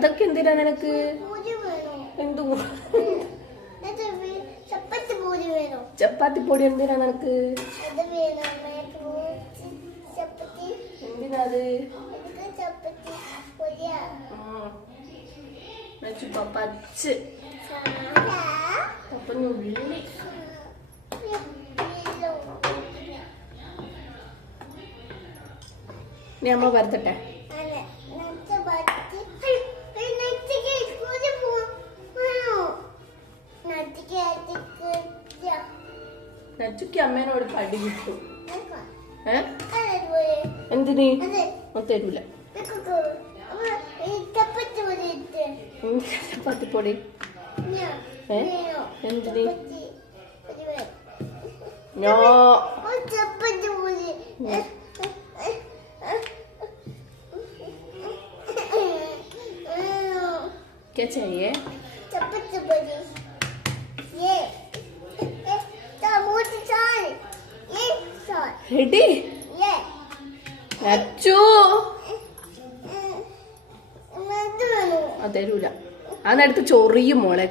അതൊക്കെ എന്തിനാ നിനക്ക്? എന്തു ചപ്പാത്തി പൊടി എന്തിനാ നിനക്ക്? എന്തിനാ അത്? പപ്പച്ച് പപ്പനുള്ളി നീ അമ്മ വരത്തട്ടെ. നച്ചുക്ക് അമ്മേനോട് പടി കിട്ടും. എന്തിന്? തരൂല. ചപ്പാത്തിപ്പൊടി എന്തിന്? ഞാ क्या चाहिए? रेडी? അച്ചു തരൂല. അതെടുത്ത് ചൊറിയും മോളെ.